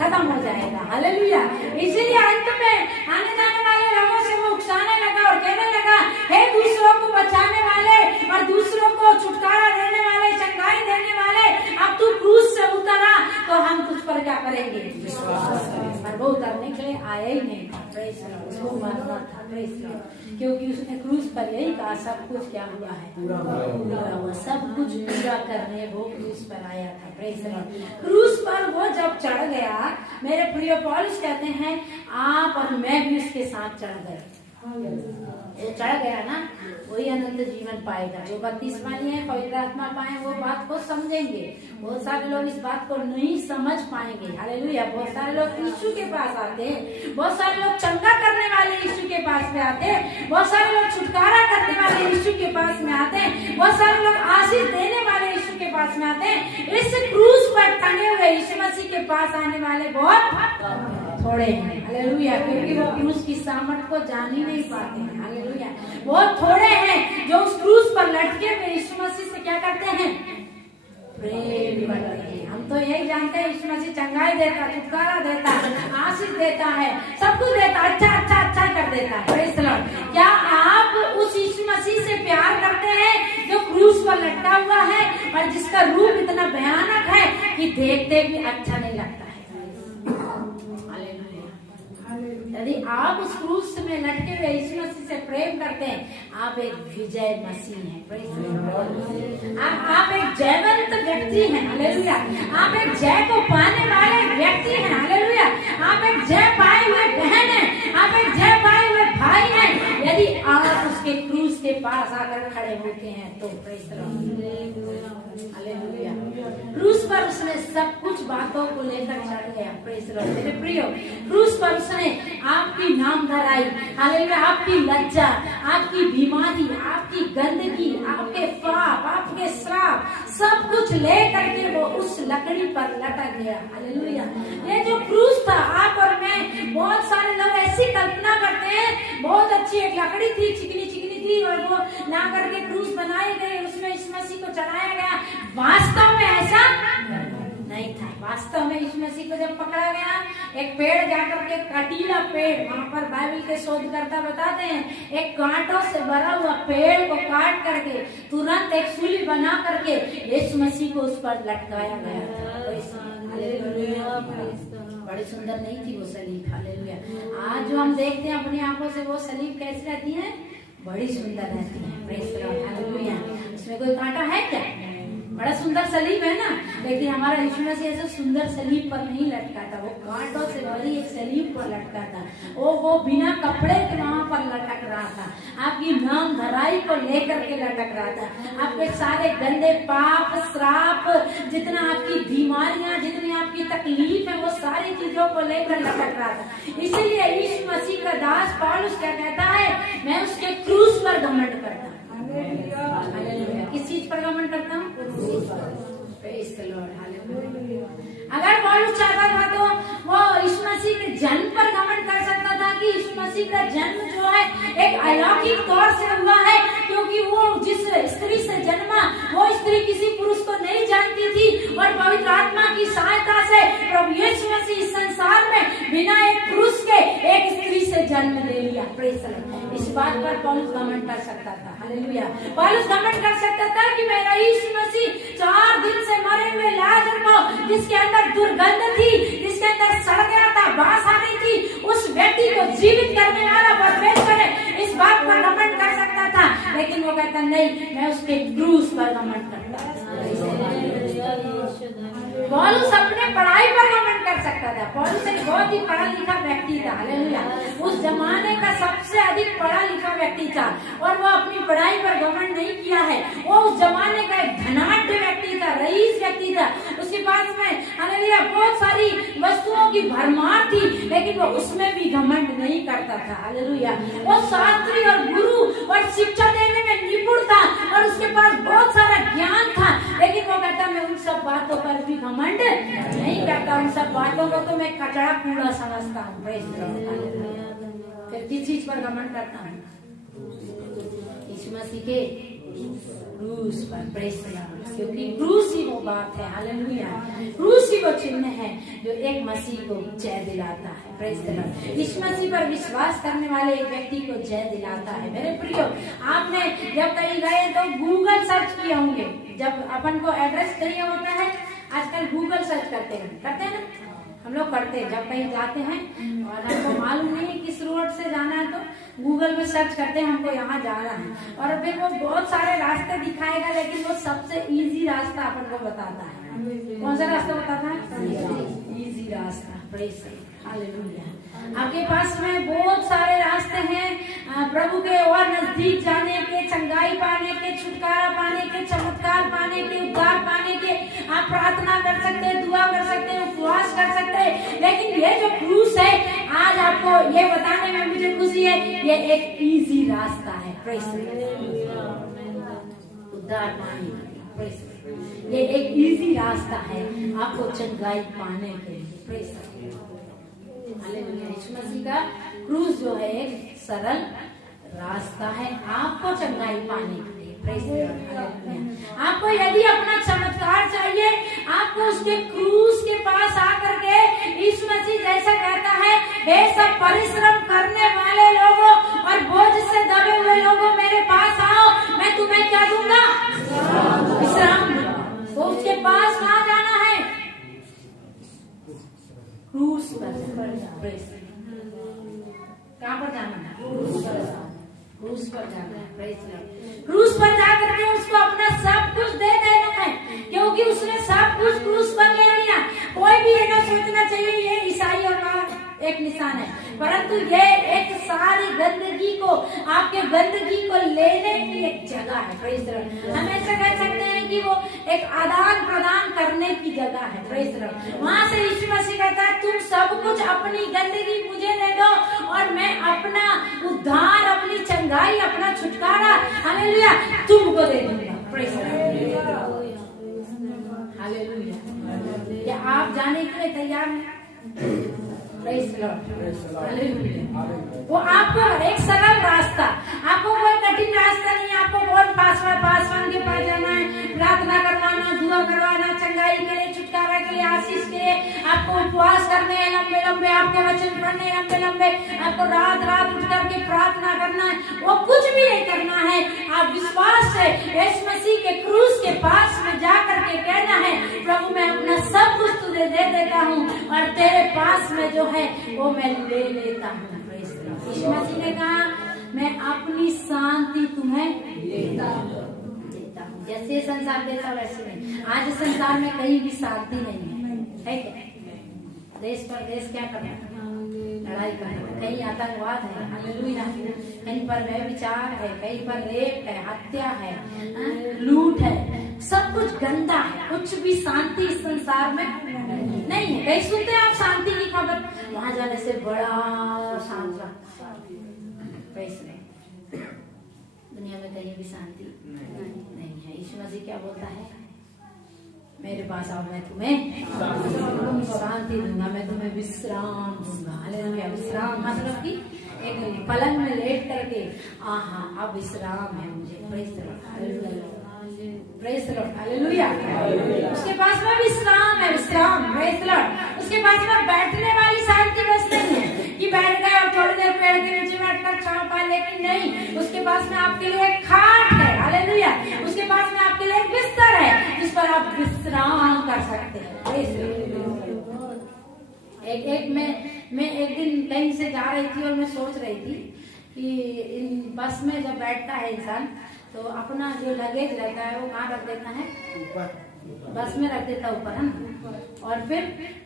खत्म हो जाएगा। हालेलुया। इसीलिए अंत में आने जाने वाले लोगों से वो उकसाने लगा और कहने लगा, हे दूसरों को बचाने वाले और दूसरों को छुटकारा देने वाले, चंगाई देने वाले, अब तू क्रूस से उतरा तो हम तुझ पर क्या करेंगे? विश्वास करेंगे। पर वो उतरने के लिए आया ही नहीं था। Praise the Lord. उसको मरना था। Praise the Lord. क्योंकि उसने क्रूस पर यही कहा, सब कुछ क्या हुआ है? पूरा हुआ। सब कुछ पूरा करने वो क्रूस पर आया था। Praise the Lord. क्रूस पर वो जब चढ़ गया, मेरे प्रिय पौलुस कहते हैं आप और मैं भी उसके साथ चढ़ गए। वो चढ़ गया ना, वही अनंत जीवन पाएगा। जो बपतिस्मा लिए हैं, पवित्र आत्मा पाए, वो बात को समझेंगे। बहुत सारे लोग इस बात को नहीं समझ पाएंगे। हालेलुया। बहुत सारे लोग यीशु के पास आते हैं, बहुत सारे लोग चंगा करने वाले यीशु के पास में आते हैं, बहुत सारे लोग छुटकारा करने वाले यीशु के पास में आते हैं, बहुत सारे लोग आशीष देने वाले यीशु के पास में आते हैं। इस क्रूस पर टंगे हुए यीशु मसीह के पास आने वाले बहुत थोड़े हैं। हालेलुया। क्योंकि वो क्रूस की सामर्थ को जान ही नहीं पाते हैं। हालेलुया। बहुत थोड़े हैं जो उस क्रूस पर लटके हुए यीशु मसीह से क्या करते हैं? प्रेम करते हैं। हम तो यही जानते हैं यीशु मसीह चंगाई देता, छुटकारा देता, आशीष देता है, सब कुछ देता, अच्छा कर देता है। Praise the Lord. क्या आप उस यीशु मसीह से प्यार करते हैं जो क्रूस पर लटका हुआ है और जिसका रूप इतना भयानक है कि देखते भी अच्छा नहीं लगता है? यदि आप उस क्रूस में लटके हुए यीशु मसीह से प्रेम करते हैं, आप एक विजय मसीह हैं। आप एक जयवंत व्यक्ति हैं, हालेलुया। आप एक जय को पाने वाले व्यक्ति हैं, हालेलुया। आप एक जय पाए हुए बहन हैं, आप एक जय पाए हुए भाई हैं। यदि आप उसके क्रूस के पास आकर खड़े होते हैं तो प्रेज़ द लॉर्ड, हालेलुया। क्रूस पर उसने सब कुछ बातों को लेकर चढ़ गया, प्रेज़ द लॉर्ड। मेरे प्रियो, क्रूस पर उसने आपकी नाम धराई, हालेलुया। आपकी लज्जा, आपकी बीमारी, आपकी गंदगी, आपके पाप, आपके श्राप, सब कुछ ले करके वो उस लकड़ी पर लटक गया, हालेलुया। ये जो क्रूस था, आप और मैं, बहुत सारे लोग ऐसी कल्पना करते हैं, बहुत अच्छी एक लकड़ी थी, चिकनी चिकनी थी, और वो ला करके क्रूस बनाए गए, उसमें यीशु मसीह को चढ़ाया गया। वास्तव में ऐसा नहीं था। वास्तव में यीशु मसीह को जब पकड़ा गया, एक पेड़ जाकर के, कटीला पेड़, वहां पर बाइबल के शोधकर्ता बताते हैं, एक कांटों से भरा हुआ पेड़ को काट करके तुरंत एक सूली बना करके यीशु मसीह को उस पर लटकाया गया था। बड़ी सुंदर नहीं थी वो सलीब, हालेलुया। आज जो हम देखते हैं अपनी आंखों से, वो सलीब कैसी रहती है? बड़ी सुंदर रहती है, प्रेज़ द लॉर्ड, हालेलुया। उसमें कोई कांटा है क्या? बड़ा सुंदर सलीब है ना, लेकिन हमारा यीशु मसीह ऐसे सुंदर सलीब पर नहीं लटका था, वो कांटों से भरी एक सलीब पर लटका था। वो बिना कपड़े के वहां पर लटक रहा था, आपकी नाम धराई को लेकर के लटक रहा था। आपके सारे गंदे पाप, श्राप, जितना आपकी बीमारियां, जितनी आपकी तकलीफ है, वो सारी चीजों को लेकर लटक रहा था। इसीलिए यीशु मसीह का दास पौलुस क्या कहता है? मैं उसके क्रूस पर घमंड करता हूँ। किस चीज पर घमंड करता हूँ? Praise the lord, hallelujah. अगर पौलुस चाहता था तो वो यीशु मसीह के जन्म पर घमंड कर सकता था कि यीशु मसीह का जन्म जो है एक अलौकिक तौर से हुआ है, क्योंकि वो जिस स्त्री से जन्मा, वो स्त्री किसी पुरुष को नहीं जानती थी, और पवित्र आत्मा की सहायता से प्रभु यीशु मसीह इस संसार में बिना एक पुरुष के एक स्त्री से जन्म ले लिया, प्रेज़ द लॉर्ड। इस बात पर पौलुस घमंड कर सकता था, हालेलुया। पौलुस घमंड कर सकता था कि मेरा यीशु मसीह 4 दिन से मरे हुए लाजर को, जिसके अंदर दुर्गंध थी, जिसके अंदर सड़ गया था, बास आ रही थी, उस व्यक्ति को जीवित करने वाला परमेश्वर है, इस बात पर घमंड कर सकता था। लेकिन वो कहता नहीं, मैं उसके क्रूस पर घमंड करता। पौलुस अपने पढ़ाई पर घमंड कर सकता था। पौलुस एक बहुत ही पढ़ा लिखा व्यक्ति था, हालेलुया। उस जमाने का सबसे अधिक पढ़ा लिखा व्यक्ति था, और वो अपनी पढ़ाई पर घमंड नहीं किया है। वो उस जमाने का एक धनाढ्य व्यक्ति था, रईस व्यक्ति था। उसके पास में, हालेलुया, बहुत सारी वस्तुओं की भरमार थी, लेकिन वो उसमें भी घमंड नहीं करता था, हालेलुया। वो शास्त्री और गुरु और शिक्षा देने में निपुण था, और उसके पास बहुत सारा ज्ञान था, लेकिन वो कहता मैं उन सब बातों पर भी घमंड नहीं करता। उन सब बातों को तो मैं कचरा कूड़ा समझता हूँ, प्रेज़ द लॉर्ड। फिर किस चीज पर घमंड करता हूँ? यीशु मसीह के क्रूस पर, प्रेज़ द लॉर्ड। क्योंकि क्रूस ही वो बात है, हालेलुया। क्रूस ही वो चिन्ह है जो एक मसीह को जय दिलाता है, प्रेज़ द लॉर्ड। यीशु मसीह पर विश्वास करने वाले एक व्यक्ति को जय दिलाता है। मेरे प्रियो, आपने जब कहीं गए तो गूगल सर्च किए होंगे। जब अपन को एड्रेस चाहिए होता है, आजकल गूगल सर्च करते हैं ना, हम लोग करते हैं। जब कहीं जाते हैं और हमको मालूम नहीं किस रोड से जाना है, तो गूगल में सर्च करते हैं हमको यहाँ जाना है, और फिर वो बहुत सारे रास्ते दिखाएगा, लेकिन वो सबसे इजी रास्ता अपन को बताता है। कौन सा रास्ता बताता है? इजी रास्ता, प्रेज़ द लॉर्ड, हालेलुया। आपके पास में बहुत सारे रास्ते हैं प्रभु के और नजदीक जाने के, चंगाई पाने के, छुटकारा पाने के, चमत्कार पाने के, उद्धार पाने के। आप प्रार्थना कर सकते हैं, दुआ कर सकते हैं, उपवास कर सकते हैं, लेकिन ये जो क्रूस है, आज आपको ये बताने में मुझे खुशी है, ये एक इजी रास्ता है, प्रेज़ द लॉर्ड। उद्धार पाने के, प्रेज़ द लॉर्ड। ये एक इजी रास्ता है आपको चंगाई पाने के लिए, praise the lord, hallelujah. Yeshu Masih का क्रूस जो है एक सरल रास्ता है आपको चंगाई पाने के लिए, प्रेज़ द लॉर्ड, हालेलुया। आपको यदि अपना चमत्कार चाहिए, आपको उसके क्रूस के पास आकर के यीशु मसीह जैसा कहता है, हे सब परिश्रम करने वाले लोगों और बोझ से दबे हुए लोगों, मेरे पास आओ, मैं तुम्हें क्या दूंगा? विश्राम। तो उसके पास कहाँ जाना है? क्रूस पर। कहाँ पर जाना है? क्रूस पर जाना है, प्रेज़ द लॉर्ड। क्रूस पर जाकर के उसको अपना सब कुछ दे देना है, क्योंकि उसने एक निशान है, परंतु ये एक सारी गंदगी को, आपके गंदगी को लेने की एक जगह है। Praise the Lord. हम ऐसे कह सकते हैं कि वो एक आदान प्रदान करने की जगह है। Praise the Lord. वहां से यीशु मसीह कहता है तुम सब कुछ अपनी गंदगी मुझे दे दो और मैं अपना उद्धार, अपनी चंगाई, अपना छुटकारा, हालेलुया, तुमको दे दूंगा। Praise the lord. हालेलुया। क्या आप जाने के लिए तैयार हैं? Praise the lord. हालेलुया। वो आपको एक सरल रास्ता, आपको कोई कठिन रास्ता नहीं, आपको बहुत पासवान के पास जाना है, प्रार्थना करवाना, दुआ करवाना, चंगाई के लिए, छुटकारा के लिए, आशीष के लिए, आपको उपवास करने हैं लंबे लंबे, आपके वचन पढ़ने लंबे लंबे, आपको रात रात उठ करके प्रार्थना करना है, वो कुछ भी नहीं करना है। आप विश्वास से यीशु मसीह के क्रूस के पास में जा करके कहना है प्रभु मैं अपना सब कुछ तुझे दे देता हूँ और तेरे पास में जो है वो मैं ले लेता हूँ। यीशु मसीह ने कहा मैं अपनी शांति तुम्हें देता हूँ। जैसे संसार देता वैसे नहीं। आज संसार में कहीं भी शांति नहीं है क्या? देश पर देश क्या कर रहा है? लड़ाई कर रहा है, कहीं आतंकवाद है, हालेलुया, कहीं पर व्यभिचार है, कहीं पर रेप है, हत्या है, लूट है, सब कुछ गंदा है, कुछ भी शांति इस संसार में नहीं है। कहीं सुनते हैं आप शांति की खबर? वहां जाने से बड़ा शांत रखता है। दुनिया में कहीं भी शांति नहीं है। यीशु मसीह क्या बोलता है? मेरे पास आओ मैं तुम्हें शांति दूंगा, मैं तुम्हें विश्राम दूंगा। हालेलुया। विश्राम मतलब कि एक पलंग में लेट करके आहा अब विश्राम है मुझे। Praise the lord. Hallelujah. Praise the lord. Hallelujah. उसके पास में विश्राम है, विश्राम। Praise the Lord. उसके पास में बैठने वाली शांति बस नहीं है कि बैठ गए और थोड़ी देर पेड़ के नीचे बैठकर छांव पाए, लेकिन नहीं, उसके पास में आपके लिए एक खाट है। हालेलुया। उसके पास में आपके लिए एक बिस्तर है जिस पर आप विश्राम कर सकते हैं। मैं एक दिन कहीं से जा रही थी और मैं सोच रही थी कि इन बस में जब बैठता है इंसान तो अपना जो लगेज रहता है वो कहाँ रख देता है? बस में रख देता ऊपर, है ना। और फिर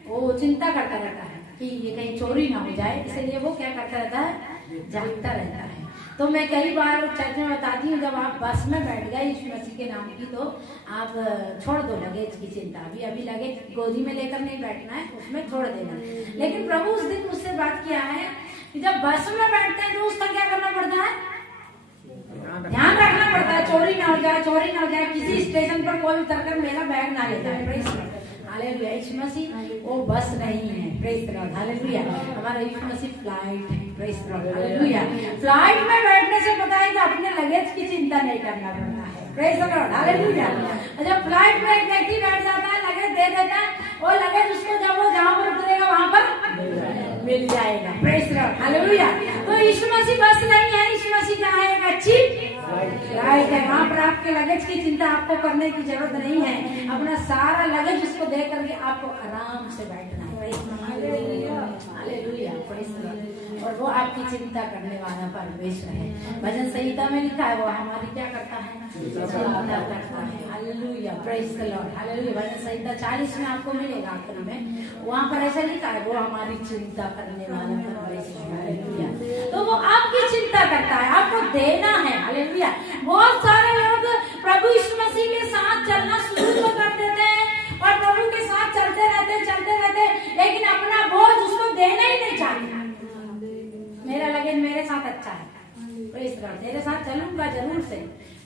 वो चिंता करता रहता है कि ये कहीं चोरी ना हो जाए, इसलिए वो क्या करता रहता है? जागता रहता है। तो मैं कई बार चर्च में बताती हूँ जब आप बस में बैठ गए यीशु मसीह के नाम की तो आप छोड़ दो लगेज की चिंता। अभी लगेज गोदी में लेकर नहीं बैठना है, उसमें छोड़ देना। लेकिन प्रभु उस दिन मुझसे बात किया है कि जब बस में बैठते हैं तो उसका क्या करना पड़ता है? ध्यान रखना पड़ता है चोरी ना हो जाए, चोरी ना हो जाए, किसी स्टेशन पर कोई उतरकर मेरा बैग ना ले जाए। हालेलुया। यीशु मसीह वो बस नहीं है। Praise the lord. हालेलुया। हमारा यीशु मसीह फ्लाइट है। Praise the lord. Hallelujah. Flight में बैठने से पता है कि अपने लगेज की चिंता नहीं करना पड़ता है। Praise the lord. हालेलुया। जब फ्लाइट में एक व्यक्ति बैठ जाता है, लगेज दे देता है, वो लगेज उसको जब वो जहाँ पर उतरेगा वहां पर मिल जाएगा। Praise the lord. हालेलुया। तो यीशु मसीह बस नहीं है, यीशु मसीह क्या है? एक अच्छी फ्लाइट है। वहां पर आपके लगेज की चिंता आपको करने की जरूरत नहीं है। अपना सारा लगेज उसको दे करके आपको आराम से बैठना है। हालेलुया। और वो आपकी चिंता करने वाला परमेश्वर है। भजन संहिता में लिखा है वो हमारी क्या करता है? चिंता करता है। Hallelujah. Praise the lord. Hallelujah. भजन संहिता 40 में आपको मिलेगा आखिर में, वहां पर ऐसा लिखा है वो हमारी चिंता करने वाला परमेश्वर। हालेलुया। तो वो आपकी चिंता करता है, आपको देना है। हालेलुया। बहुत सारे लोग प्रभु यीशु मसीह के साथ चलना शुरू तो कर देते हैं और प्रभु के साथ चलते रहते, लेकिन अपना बोझ उसको देना ही नहीं चाहते। मेरा लगेज मेरे साथ अच्छा है, प्रेज द लॉर्ड, तेरे साथ चलूंगा जरूर से।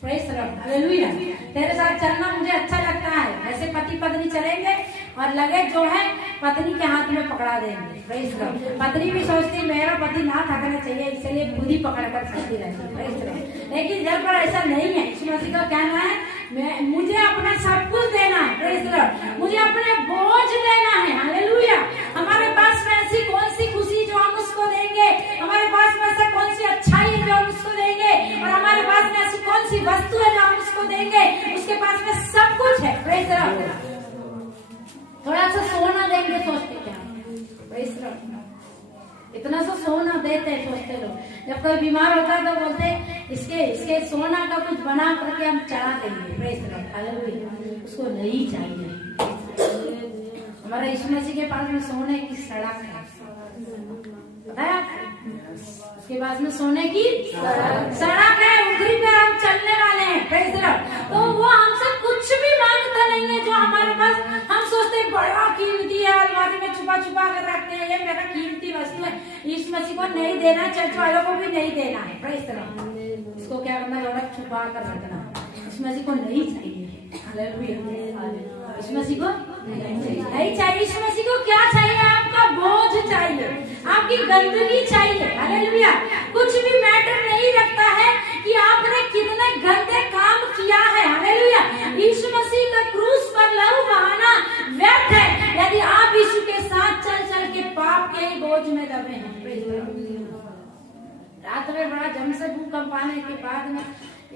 Praise the lord. हालेलुया। तेरे साथ चलना मुझे अच्छा लगता है। ऐसे पति पत्नी चलेंगे और लगेज जो है पत्नी के हाथ में पकड़ा देंगे। Praise the Lord. पत्नी भी सोचती मेरा पति ना थकना चाहिए, इसलिए खुद ही पकड़ कर चलती रहती। Praise the Lord. लेकिन जब पर ऐसा नहीं है, यीशु मसीह का कहना है मुझे अपना सब कुछ देना है। Praise the Lord. मुझे अपने बोझ लेना है। हालेलुया। हमारे पास में ऐसी कौन सी खुशी जो हम उसको देंगे, हमारे पास में ऐसा कौन सी अच्छाई है जो हम उसको देंगे, और हमारे पास में ऐसी कौन सी वस्तु है जो हम उसको देंगे? उसके पास में सब कुछ है। Praise the Lord. थोड़ा सा सोना देंगे सोचते क्या? Praise the Lord. इतना सा सोना देते हैं सोचते लोग। जब कोई बीमार होता है तो बोलते इसके सोना का कुछ बना करके हम चढ़ा देंगे। Praise the lord. हालेलुया। उसको नहीं चाहिए। हमारा यीशु मसीह के पास में सोने की सड़क है। बताया। उसके बाद में सोने की सड़क है, उधरी पे हम चलने वाले हैं। Praise the Lord। तो वो हमसे कुछ भी मांगता नहीं है जो हमारे पास हम सोचते हैं बड़ा कीमती है, अलमारी में छुपा छुपा कर रखते हैं, ये मेरा कीमती वस्तु है, इस मसीह को नहीं देना, चर्च वालों को भी नहीं देना है। Praise the Lord। इसको क्या करना, थोड़ा छुपा कर रखना, इस मसीह को नहीं चाहिए। हालेलुया। इस मसीह को नहीं चाहिए। इस मसीह को क्या चाहिए? आपका बोझ चाहिए, आपकी गंदगी चाहिए। हालेलुया। कुछ भी मैटर नहीं रखता है कि आपने कितने गंदे काम किया है। हालेलुया। यीशु मसीह का क्रूस पर लहू बहाना व्यर्थ है यदि आप यीशु के साथ चल चल के पाप के बोझ में दबे हैं। रात में बड़ा जम से भूकंप आने के बाद में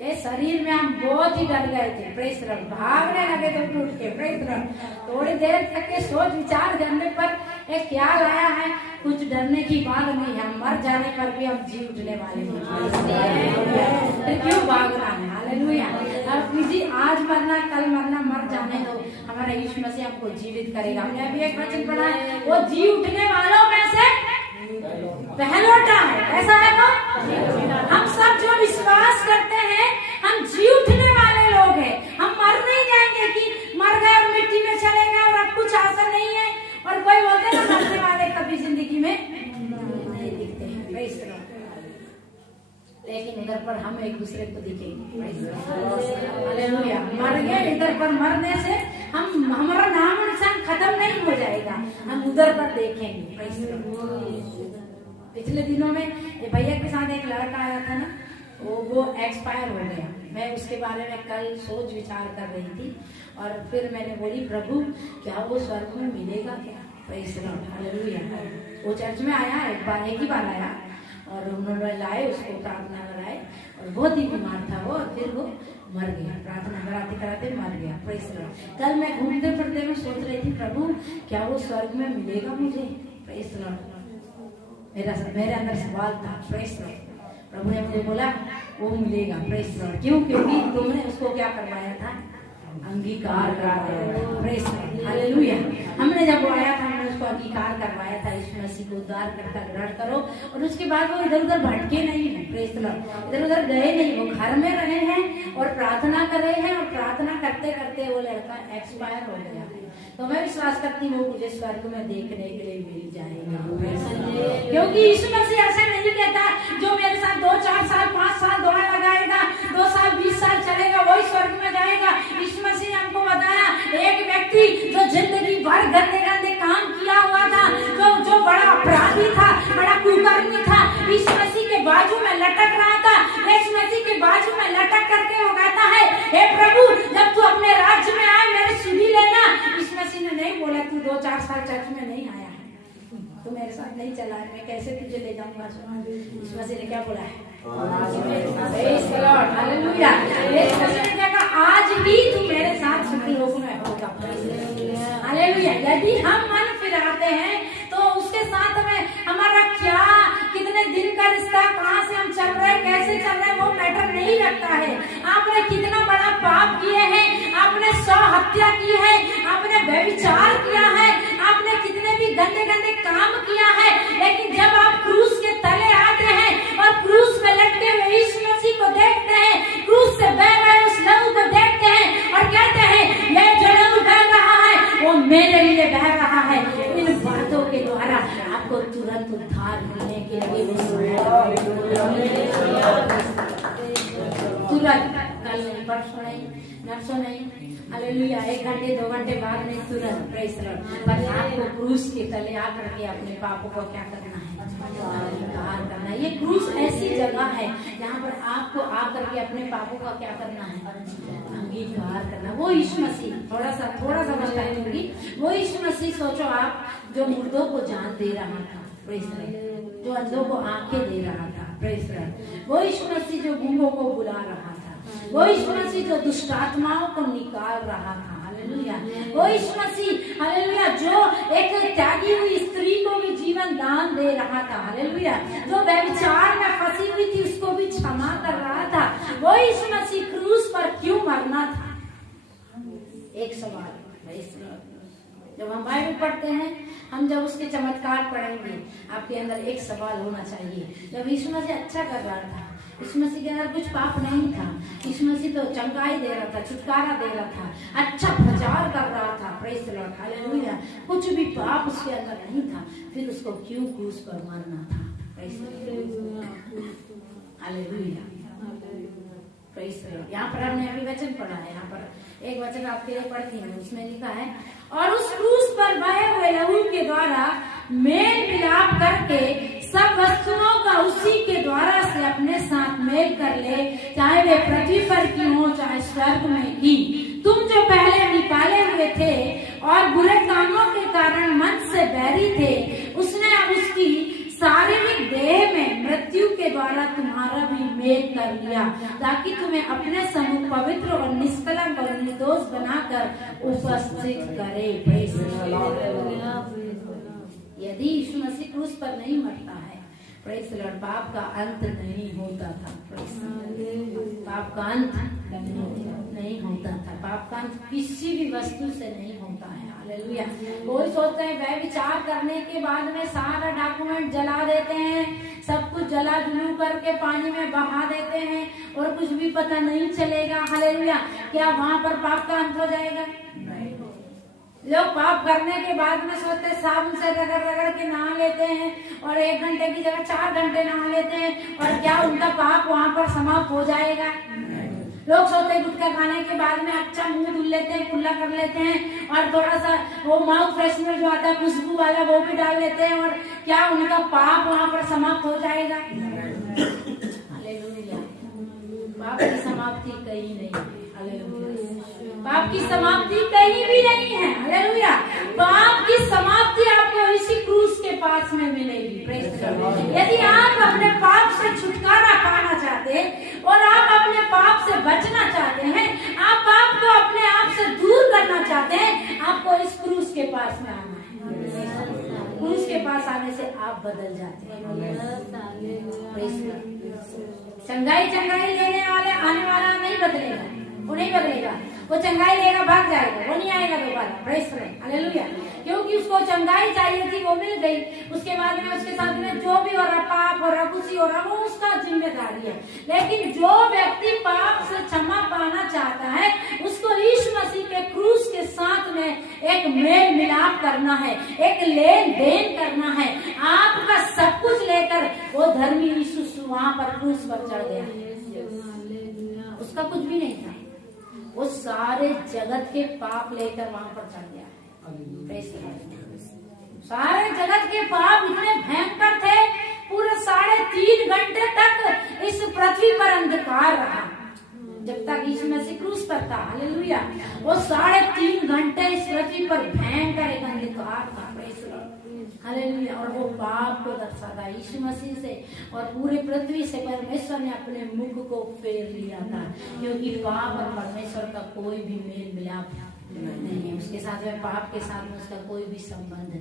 ये शरीर में हम बहुत ही डर गए थे। प्रेस रख, भागने लगे तो टूट के। प्रेस रख, थोड़ी देर तक के सोच विचार करने पर एक ख्याल आया है, कुछ डरने की बात नहीं है, मर जाने पर भी हम जी उठने वाले हैं। तो क्यों भागना है? हालेलुया। अब जी आज मरना कल मरना, मर जाने दो, हमारा यीशु मसीह हमको जीवित करेगा। हमने अभी एक वचन पढ़ा है, वो जी उठने वालों में से पहलौठा है। ऐसा है वो। हम सब जो विश्वास करते हैं हम जी उठने वाले लोग हैं। हम मर नहीं जाएंगे कि मर गए और मिट्टी में चले गए और अब कुछ आशा नहीं है। और कोई बोलते ना मरने वाले कभी जिंदगी में नहीं दिखते हैं। लेकिन इधर पर हम एक दूसरे को दिखेंगे। हालेलुया। मर गए इधर पर, मरने से हम हमारा नाम निशान खत्म नहीं हो जाएगा, हम उधर पर देखेंगे। पिछले दिनों में ये भैया के साथ एक लड़का आया था ना, वो एक्सपायर हो गया। मैं उसके बारे में कल सोच विचार कर रही थी और फिर मैंने बोली, प्रभु क्या वो स्वर्ग में मिलेगा क्या? Praise the lord. हालेलुया। वो चर्च में आया, एक ही बार आया और उन्होंने लाए उसको, प्रार्थना कराए और बहुत ही बीमार था वो, और फिर वो मर गया। प्रार्थना कराते कराते मर गया। Praise the Lord. कल मैं घूमते फिरते में सोच रही थी, प्रभु क्या वो स्वर्ग में मिलेगा मुझे? Praise the Lord. मेरे अंदर सवाल था। Praise the lord. प्रभु ने मुझे बोला वो मिलेगा। Praise the Lord. क्यों? क्योंकि तुमने उसको क्या करवाया था? अंगीकार करवाया था। Praise the lord. हालेलुया। हमने जब वो आया था, हमने उसको अंगीकार करवाया था, यीशु मसीह को उद्धार करता ग्रहण करो, और उसके बाद वो इधर उधर भटके नहीं है। Praise the Lord. इधर उधर गए नहीं, वो घर में रहे हैं और प्रार्थना कर रहे हैं, और प्रार्थना करते करते वो लड़का एक्सपायर हो गया है। तो मैं विश्वास करती हूँ मुझे स्वर्ग में देखने के लिए मिल जाएगा। क्योंकि यीशु मसीह ऐसा नहीं कहता जो मेरे साथ 2 4 साल 5 साल दौड़ा लगाएगा, 2 साल 20 साल चलेगा वही स्वर्ग में जाएगा। यीशु मसीह ने हमको बताया, एक व्यक्ति जो जिंदगी भर गंदे गंदे काम किया हुआ था, जो बड़ा अपराधी था, बड़ा कुकर्मी था, यीशु मसीह के बाजू में लटक रहा था। यीशु मसीह के बाजू में लटक करके वो कहता है, हे प्रभु जब तू अपने राज्य में आए मेरी सुधी लेना। यीशु मसीह ने नहीं बोला तू 2 4 साल चर्च में नहीं आया है, तू मेरे साथ नहीं चला है, मैं कैसे तुझे ले जाऊंगा? यीशु मसीह ने क्या बोला है? Praise the lord. Hallelujah. Yeshu Masih ने कहा आज ही तू मेरे साथ सुखी लोगों में होगा। हालेलुया। यदि हम मन फिराते हैं तो उसके साथ में हमारा क्या, कितने दिन का रिश्ता, कहाँ से हम चल रहे हैं, कैसे चल रहे हैं, वो मैटर नहीं रखता है। आपने कितना बड़ा पाप किए हैं, आपने 100 हत्या की है, आपने व्यभिचार किया है, आपने कितने भी गंदे गंदे काम किया है, लेकिन जब आप क्रूस के तले आते हैं और क्रूस में लटके हुए यीशु मसीह को देखते हैं, क्रूस से बह रहे उस लहू को देखते हैं और कहते हैं ये जो लहू बह रहा है वो मेरे लिए बह रहा है। इन बातों के द्वारा आपको तुरंत उद्धार मिलने के लिए तुरंत, कल नहीं, परसों नहीं, नरसों नहीं, हालेलुया, 1 घंटे 2 घंटे बाद नहीं, तुरंत। Praise the Lord. पर आपको क्रूस के तले आकर के अपने पापों को क्या करना है? अंगीकार करना है। ये क्रूस ऐसी जगह है जहाँ पर आपको आकर के अपने पापों का क्या करना है? अंगीकार करना। वो यीशु मसीह, थोड़ा सा मस्ताई होगी, वो यीशु मसीह सोचो आप, जो मुर्दों को जान दे रहा था, प्रेज़ द लॉर्ड, जो अंधों को आंखें दे रहा था, प्रेज़ द लॉर्ड, वो यीशु मसीह जो गूंगों को बुला रहा था, वो यीशु मसीह जो दुष्ट आत्माओं को निकाल रहा था। हालेलुया। वो यीशु मसीह, हालेलुया, जो एक त्यागी हुई स्त्री को भी जीवन दान दे रहा था। हालेलुया। जो व्यभिचार में फंसी हुई थी उसको भी क्षमा कर रहा था। वो यीशु मसीह क्रूस पर क्यों मरना था? एक सवाल। जब हम बाइबल पढ़ते हैं, हम जब उसके चमत्कार पढ़ेंगे, आपके अंदर एक सवाल होना चाहिए। जब यीशु मसीह अच्छा कर रहा था, यीशु मसीह के अंदर कुछ पाप नहीं था, यीशु मसीह तो चंगाई दे रहा था, छुटकारा दे रहा था, अच्छा प्रचार कर रहा था, प्रेज़ द लॉर्ड, हालेलुया, कुछ भी पाप उसके अंदर नहीं था, फिर उसको क्यों क्रूस पर मारना था? Praise the lord, hallelujah, praise the Lord. यहाँ पर हमने अभी वचन पढ़ा है, यहाँ पर एक वचन आपके लिए पढ़ती हूँ, उसमें लिखा है, और उस क्रूस पर बहे हुए लहू के द्वारा मेल मिलाप करके सब वस्तुओं का उसी के द्वारा से अपने साथ मेल कर ले, चाहे वे पृथ्वी पर की हो चाहे स्वर्ग में की। तुम जो पहले निकाले हुए थे और बुरे कामों के कारण मन से बैरी थे, उसने अब उसकी शारीरिक देह में मृत्यु के द्वारा तुम्हारा भी मेल कर लिया, ताकि तुम्हें अपने सम्मुख पवित्र और निष्कलंक और निर्दोष बनाकर उपस्थित करे। Praise the Lord. यदि यीशु मसीह क्रूस पर नहीं मरता है, प्रेज़ द लॉर्ड, पाप का अंत नहीं होता था। पाप का अंत नहीं होता था, पाप का अंत किसी भी वस्तु से नहीं होता है। हालेलुया। कोई सोचते हैं वह विचार करने के बाद में सारा डॉक्यूमेंट जला देते हैं, सब कुछ जला जुलू करके पानी में बहा देते हैं और कुछ भी पता नहीं चलेगा। हालेलुया। क्या वहाँ पर पाप का अंत हो जाएगा? लोग पाप करने के बाद में सोचते साबुन से रगड़ रगड़ के नहा लेते हैं और 1 घंटे की जगह 4 घंटे नहा लेते हैं, और क्या उनका पाप वहाँ पर समाप्त हो जाएगा? लोग सोचते हैं गुटखा खाने के बाद में अच्छा मुंह धुल लेते हैं, कुल्ला कर लेते हैं और थोड़ा सा वो माउथ फ्रेशनर जो आता है खुशबू वाला वो भी डाल लेते हैं, और क्या उनका पाप वहाँ पर समाप्त हो जाएगा? हालेलुया। पाप की समाप्ति कहीं नहीं है। हालेलुया। पाप की समाप्ति कहीं भी नहीं है। हालेलुया। पाप की समाप्ति आपको इसी क्रूस के पास में मिलेगी। Praise the Lord. यदि आप अपने पाप से छुटकारा पाना चाहते हैं और आप अपने पाप से बचना चाहते हैं, आप पाप को अपने आप से दूर करना चाहते हैं, आपको इस क्रूस के पास में आना है। क्रूस के पास आने से आप बदल जाते हैं। चंगाई लेने वाले आने वाला नहीं बदलेगा, वो नहीं बदलेगा, वो चंगाई लेगा भाग जाएगा, वो नहीं आएगा दोबारा। Praise the lord. हालेलुया। क्योंकि उसको चंगाई चाहिए थी, वो मिल गई, उसके बाद में उसके साथ में जो भी हो रहा, पाप हो रहा, खुशी हो रहा, वो उसका जिम्मेदारी है। लेकिन जो व्यक्ति पाप से क्षमा पाना चाहता है, उसको यीशु मसीह के क्रूस के साथ में एक मेल मिलाप करना है, एक लेन देन करना है। आपका सब कुछ लेकर वो धर्मी यीशु वहां पर क्रूस पर चढ़ गया। उसका कुछ भी नहीं था, वो सारे जगत के पाप लेकर वहां पर चढ़ गया। सारे जगत के पाप इतने भयंकर थे, पूरे 3.5 घंटे तक इस पृथ्वी पर अंधकार रहा जब तक यीशु मसीह क्रूस पर था। हालेलुया। वो 3.5 घंटे इस पृथ्वी पर भयंकर एक अंधकार था। हालेलुया। और वो पाप को दर्शाता यीशु मसीह से और पूरे पृथ्वी से परमेश्वर ने अपने मुख को फेर लिया था, क्योंकि पाप और परमेश्वर का कोई भी मेल मिलाप नहीं है। उसके साथ में पाप के साथ में उसका कोई भी संबंध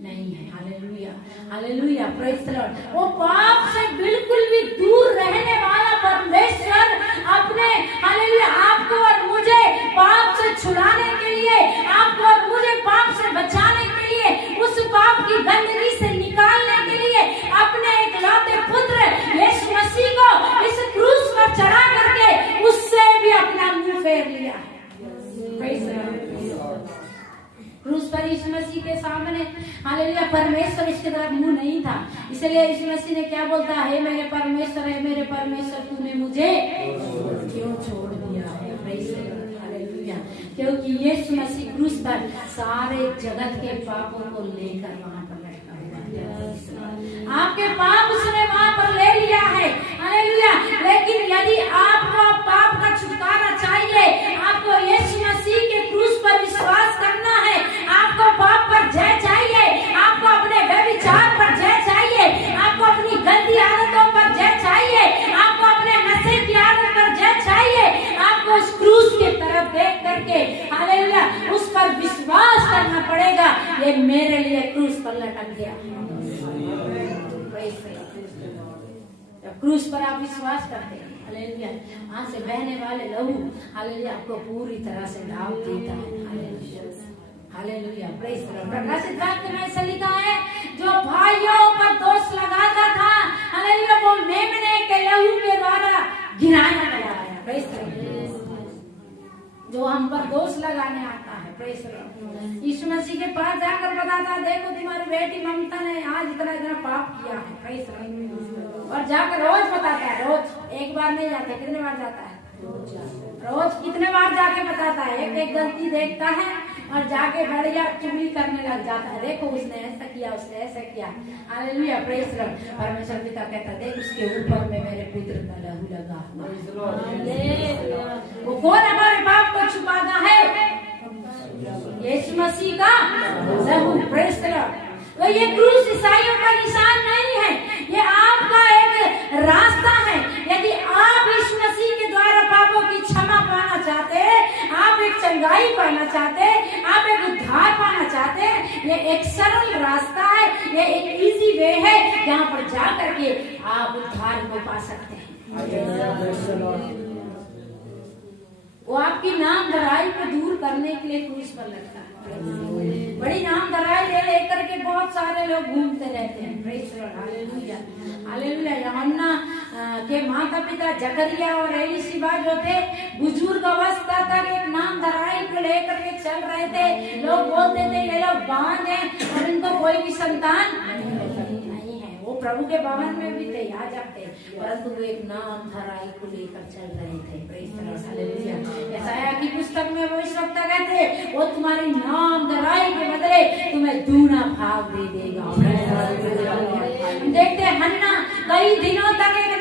नहीं है। Hallelujah. Hallelujah. Praise the Lord. वो पाप से बिल्कुल भी दूर रहने वाला परमेश्वर अपने, हालेलुया, आपको और मुझे पाप से छुड़ाने के लिए, आपको और मुझे पाप से बचाने के लिए, उस पाप की गंदगी से निकालने के लिए अपने इकलौते पुत्र यीशु मसीह को इस क्रूस पर चढ़ा करके उससे भी अपना मुंह फेर लिया। क्रूस पर यीशु मसीह के सामने, हालेलुया, परमेश्वर इसकी तरफ मुंह नहीं था, इसलिए यीशु मसीह ने क्या बोलता है, मेरे परमेश्वर तूने मुझे क्यों छोड़ दिया है? हालेलुया। क्योंकि यीशु मसीह क्रूस पर सारे जगत के पापों को लेकर वहां पर बैठा हुआ है। आपके पाप उसने वहां पर ले लिया है। हालेलुया। लेकिन यदि आपको पाप का छुटकारा चाहिए, आपको यीशु मसीह के क्रूस पर विश्वास करना है, आपको पाप पर जय चाहिए, आपको अपने व्यभिचार पर जय चाहिए, आपको अपनी गंदी आदतों पर जय चाहिए, आपको अपने नशे की आदत पर जय चाहिए, आपको उस क्रूस की तरफ देख करके, हालेलुया, उस पर विश्वास करना पड़ेगा, ये मेरे लिए क्रूस पर लटक गया। क्रूस पर आप विश्वास करते हैं, हालेलुया, वहां से बहने वाले लहू, हालेलुया, आपको पूरी तरह से दाव देता है। Hallelujah. Hallelujah. Praise the Lord. प्रकाशित वाक्य में ऐसा लिखा है, जो भाइयों पर दोष लगाता था, हालेलुया, वो मेमने के लहू के द्वारा गिराया गया है। Praise the Lord. जो हम पर दोष लगाने आता है, प्रेज द लॉर्ड, यीशु मसीह के पास जाकर बताता, देखो तुम्हारी बेटी ममता ने आज इतना इतना पाप किया है। Praise the Lord. और जाकर रोज बताता है, रोज, एक बार नहीं जाता, कितने बार जाता है? रोज कितने बार जाके बताता है, एक एक गलती देखता है और जाके बढ़िया चुगली करने लग जाता है, देखो उसने ऐसा किया, उसने ऐसा किया। Hallelujah, praise the Lord. परमेश्वर पिता कहता है, देख उसके ऊपर में मेरे पुत्र का लहू लगा हुआ है। वो कौन हमारे पाप को छुपाता है? यीशु मसीह का लहू। Praise the Lord. तो ये क्रूस ईसाइयों का निशान नहीं है, ये आपका एक रास्ता है। यदि आप यीशु मसीह के द्वारा पापों की क्षमा पाना चाहते हैं, आप एक चंगाई पाना चाहते हैं, आप एक उद्धार पाना चाहते हैं, ये एक सरल रास्ता है, ये एक इजी वे है जहाँ पर जा करके आप उद्धार को पा सकते हैं। वो आपकी नाम धराई को दूर करने के लिए क्रूस पर लगता है। बड़ी नाम धराई ले लेकर के बहुत सारे लोग घूमते रहते हैं। Praise the lord. Hallelujah, hallelujah. यूहन्ना के माता पिता जकरिया और एलीशिबा जो थे, बुजुर्ग अवस्था तक एक नाम धराई को लेकर के चल रहे थे। लोग बोलते थे ये लोग बांझ हैं और इनको कोई भी संतान नहीं है। वो प्रभु के भवन में भी थे, याजक थे, परंतु वो एक नाम धराई को लेकर चल रहे थे। Praise the lord. हालेलुया। यशायाह की पुस्तक में वो इस वक्त कहते, वो तुम्हारी नाम धराई के बदले तुम्हें दूना भाग दे देगा। हम देखते हैं हन्ना कई दिनों तक एक